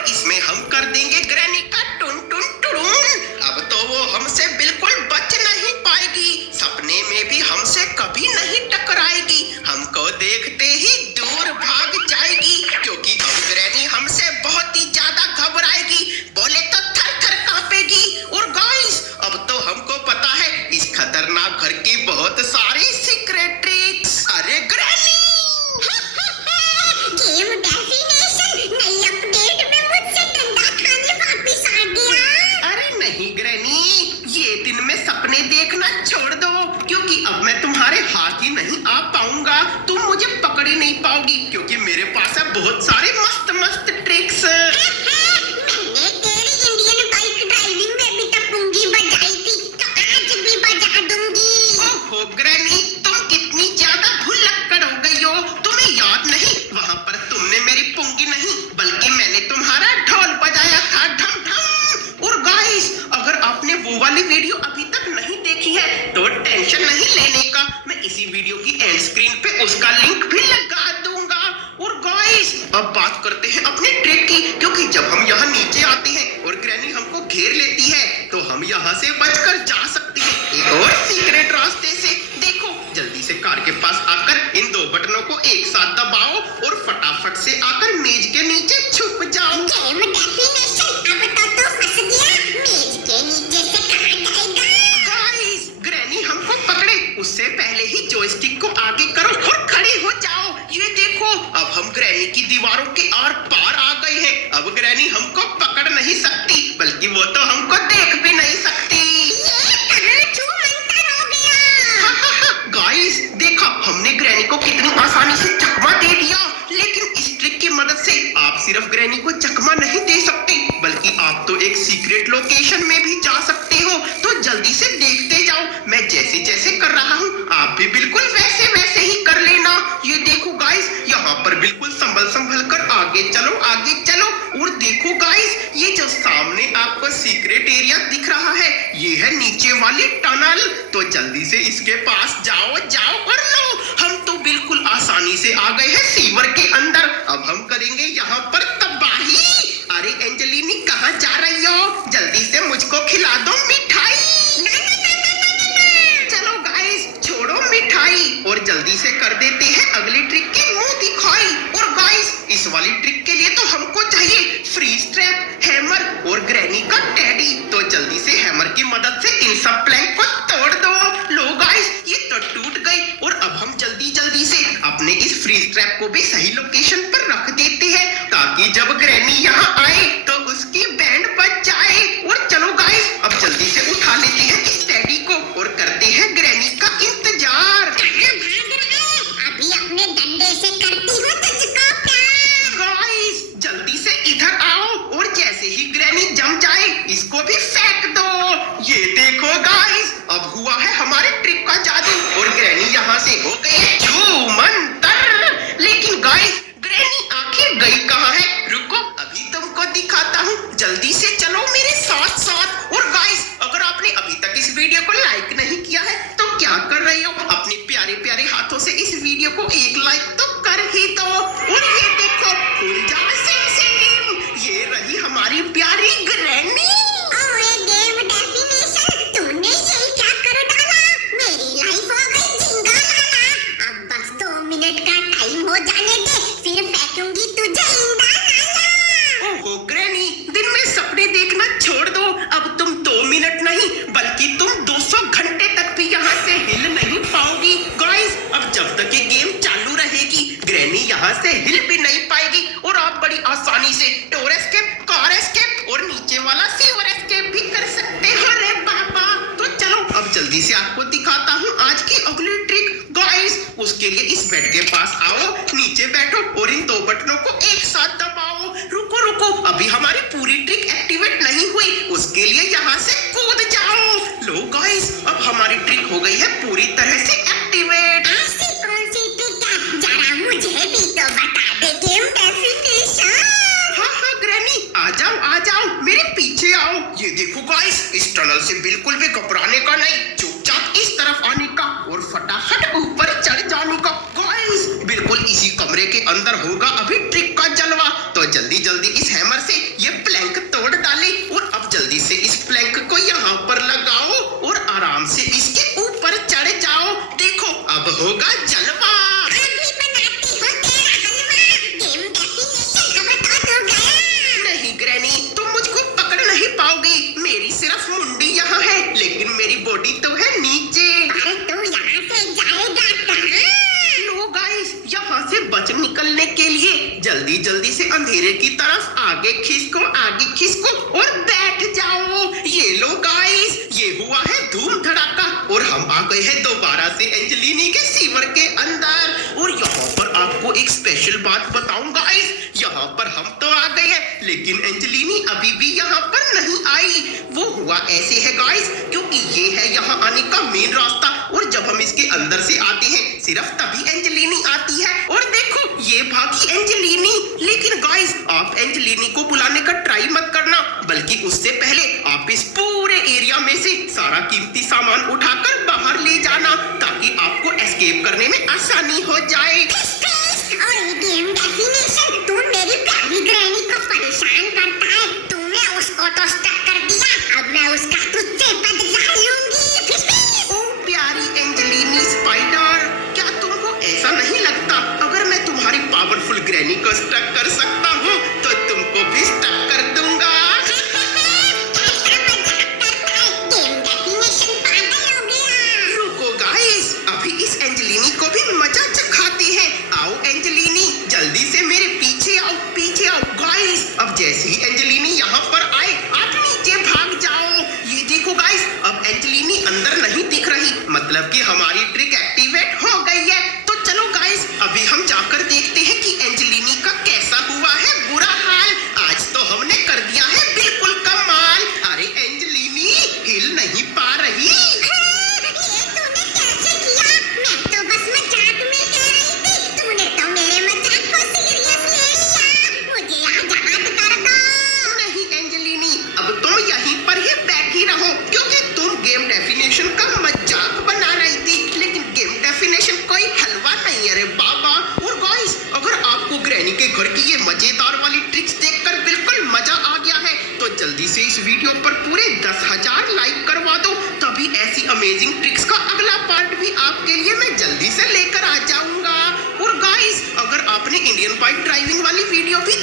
और इसमें हम कर देंगे ग्रैनी का टुन टुन टुडुन। अब तो वो हमसे बिल्कुल बच नहीं पाएगी, सपने में भी हमसे कभी नहीं टकराएगी, हमको देखते ही दूर भाग जाएगी, क्योंकि अब ग्रैनी हमसे बहुत ही ज्यादा घबराएगी, बोले तो थर थर कांपेगी। और गाइस, अब तो हमको पता है इस खतरनाक घर की बहुत सारी सीक्रेट ट्रिक्स। अरे ग्रैनी गेम डेफिनेशन नई अपडेट में मुझसे डंडा खाने वापस आ गया। अरे नहीं ग्रैनी, ये दिन में सपने देखना छोड़ दो, क्योंकि अब मैं तुम्हारे हाथ ही नहीं आ पाऊंगा, तुम मुझे पकड़ ही नहीं पाओगी, क्योंकि मेरे पास है बहुत सारे मस्त मस्त ट्रिक्स। मैंने तेरी इंडियन बाइक ड्राइविंग में भी तो पुंगी बजाई थी, तो आज भी बजा दूंगी। ओहो ग्रैनी, तुम कितनी ज्यादा भुलक्कड़ हो गई हो, तुम्हें याद नहीं वहाँ पर तुमने मेरी पुंगी नहीं बल्कि मैंने तुम्हारा ढोल बजाया था, ढम ढम। और गाइस, अगर आपने वो वाली वीडियो अभी तक नहीं देखी है तो टेंशन नहीं लेने का, मैं इसी वीडियो की एंड स्क्रीन पे उसका लिंक भी लगा दूंगा। और गाइस, अब बात करते हैं अपने ट्रिक की, क्योंकि जब हम यहाँ नीचे आते हैं और ग्रैनी हमको घेर लेती है तो हम यहाँ से बचकर जा सकते हैं एक और सीक्रेट रास्ते से। देखो, जल्दी से कार के पास आकर इन दो बटनों को एक साथ दबाओ और फटाफट से आकर मेज के नीचे छुप जाओ। गेम डेफिनेशन अब तो तू फंस गया, मेज के नीचे से कहाँ जाएगा? गाइस, ग्रैनी हमको पकड़े उससे पहले ही जॉयस्टिक को आगे करो और खड़े हो जाओ। ये देखो, अब हम ग्रैनी की दीवारों के आर पार आ गए हैं, अब ग्रैनी हमको पकड़ नहीं सकती, बल्कि वो तो हमको देख भी नहीं सकती। गाइस, देखा हमने ग्रैनी को कितनी आसानी से चकमा दे दिया, लेकिन इस ट्रिक की मदद से आप सिर्फ ग्रैनी को चकमा नहीं दे सकते, बल्कि आप तो एक सीक्रेट लोकेशन में भी जा सकते हो। तो जल्दी से देखते जाओ, मैं जैसे जैसे कर रहा हूँ आप भी बिल्कुल वैसे वैसे ही कर लेना। ये देखो गाइस, यहाँ पर बिल्कुल संभल कर आगे चलो आगे चलो। और देखो गाइस, ये जो सामने आपको सीक्रेट एरिया दिख रहा है, ये है नीचे वाली टनल, तो जल्दी से इसके पास जाओ जाओ और लो, हम तो बिल्कुल आसानी से आ गए हैं सीवर के अंदर। अब हम करेंगे यहाँ पर तबाही। अरे एंजेलिनी, कहाँ जा रही हो? जल्दी से मुझको खिला दो मिठाई। चलो गाइस, छोड़ो मिठाई और जल्दी से कर देते हैं अगली ट्रिक की मुंह दिखाई। और गाइस, इस वाली ट्रिक के लिए तो हमको चाहिए फ्रीज ट्रैप, हैमर और ग्रैनी का टेडी, तो जल्दी से हैमर की मदद से इन सब प्लैंक को तोड़ दो। लो गाइस, ये तो टूट गई। और अब हम जल्दी जल्दी से अपने इस फ्रीज ट्रैप को भी सही लोकेशन पर रख देते हैं, ताकि जब ग्रैनी यहाँ आए तो उसकी बैंड बज जाए। और चलो गाइस, अब जल्दी से उठा लेते हैं इस टेडी को और करते हैं ग्रैनी का इंतजार। अभी अपने डंडे से करती हूँ तुझको प्यार। गाइस, जल्दी से इधर आओ और जैसे ही ग्रैनी जम जाए इसको भी फेंक दो। ये देखो गाइस, अब हुआ है हमारे ट्रिक का जादू और ग्रैनी यहाँ से हो गई है छूमंतर। लेकिन गाइस, ग्रैनी आखिर गई कहाँ है? रुको, अभी तुमको दिखाता हूँ, जल्दी से चलो मेरे साथ साथ। और गाइस, अगर आपने अभी तक इस वीडियो को लाइक नहीं किया है तो क्या कर रही हो? अपने प्यारे प्यारे हाथों से इस वीडियो को एक लाइक तो कर ही दो। और ये देखो, फूल जा सिम सिम, ये रही हमारी प्यारी ग्रैनी। ओए गेम डेफिनेशन, तूने यही क्या कर डाला? मेरी लाइफ हो गई झिंगालाला। अब बस 2 मिनट का टाइम हो जाने दे, फिर फेंकूंगी तुझे इंडालाला। ओहो ग्रैनी, दिन में सपने देखना छोड़ दो, अब तुम 2 मिनट नहीं बल्कि तुम 200 घंटे तक भी यहाँ से हिल नहीं पाओगी। गाइस, अब जब तक ये गेम चालू रहेगी ग्रैनी यहाँ से हिल भी नहीं पाएगी और आप बड़ी आसानी से डोर एस्केप, कार एस्केप और नीचे वाला सीवर एस्केप भी कर सकते हो। अरे बाबा, तो चलो अब जल्दी से आपको दिखाता हूँ आज की अगली ट्रिक। गाइस, उसके लिए इस बेड के पास आओ, नीचे बैठो और इन 2 बटनों को एक साथ दबाओ। रुको रुको, अभी हमारी पूरी ट्रिक एक्टिवेट नहीं हुई, उसके लिए यहाँ से कूद जाओ। लो गाइस, अब हमारी ट्रिक हो गई है पूरी तरह से एक्टिवेट। ऐसी कौन सी ट्रिक है? जरा मुझे भी तो बता दे गेम डेफिनेशन। हाँ ग्रैनी, आ जाओ मेरे पीछे आओ। ये देखो गाइस, इस टनल से बिल्कुल भी घबराने का नहीं, चुपचाप इस तरफ आने का और फटाफट ऊपर चढ़ जाने का। गाइस, बिल्कुल इसी कमरे के अंदर होगा अभी ट्रिक का जलवा, तो जल्दी जल्दी इस हैमर से मेरे की तरफ आगे खिसको और बैठ जाओ। ये लो गाइस, ये हुआ है धूम धड़ाका और हम आ गए हैं दोबारा से एंजेलिनी के सीवर के अंदर। और यहाँ पर आपको एक स्पेशल बात बताऊं गाइस, यहाँ पर हम तो आ गए हैं लेकिन एंजेलिनी अभी भी यहाँ पर नहीं आई। वो हुआ ऐसे है गाइस, क्योंकि ये है यहाँ आने का मेन रास्ता और जब हम इसके अंदर से आते हैं सिर्फ तभी एंजेलिनी आती है। और देखो ये भागी एंजेलिनी। लेकिन गाइस आप एंजेलिनी को बुलाने का ट्राई मत करना, बल्कि उससे पहले आप इस पूरे एरिया में से सारा कीमती सामान उठाकर बाहर ले जाना ताकि आपको एस्केप करने में आसानी हो जाए। और ये गेम डेफिनेशन, तू मेरी प्यारी ग्रैनी को परेशान करता है, तूने उसको तो स्टक कर दिया, अब मैं उसका तुझसे बदला लूंगी। ओ प्यारी एंजेलिनी स्पाइडर, क्या तुमको ऐसा नहीं लगता अगर मैं तुम्हारी पावरफुल ग्रैनी को स्टक कर सकता हूँ तो तुमको भी स्टक कर दूंगा। गेम डेफिनेशन पागल हो गया। रुको गाइस, अभी इस एंजेलिनी को भी मजा चखाते हैं। आओ एंजेलिनी, जल्दी से मेरे पीछे आओ गाइस। अब जैसे ही एंजेलिनी यहाँ पर आए आप नीचे भाग जाओ। ये देखो गाइस, अब एंजेलिनी अंदर नहीं दिख रही, मतलब कि हमारी ट्रिक एक्टिवेट हो गई है। तो चलो गाइस अभी हम जाकर देखते हैं कि एंजेलिनी का कैसा हुआ है बुरा हाल। आज तो हमने कर दिया है बिल्कुल कमाल। अरे एंजेलिनी हिल नहीं पा रही। ये तूने कैसे किया? मैं तो बस मजाक में कह रही थी, तूने तो मेरे मजाक को सीरियस ले लिया। मुझे आजाद कर दो। नहीं एंजेलिनी, अब तुम यहीं पर ही बैठी रहो क्योंकि तुम गेम डेफिनेशन का मजाक बना रही थी, लेकिन गेम डेफिनेशन कोई हलवा नहीं है रे बाबा। और गाइस अगर आपको ग्रैनी के घर की ये मजेदार वाली ट्रिक्स देखकर बिल्कुल मजा आ गया है तो जल्दी से इस वीडियो पर पूरे 10,000 लाइक करवा दो, तभी ऐसी अमेजिंग ट्रिक्स का अगला पार्ट भी आपके लिए मैं जल्दी से लेकर आ जाऊंगा। और गाइस अगर आपने इंडियन बाइक ड्राइविंग वाली वीडियो भी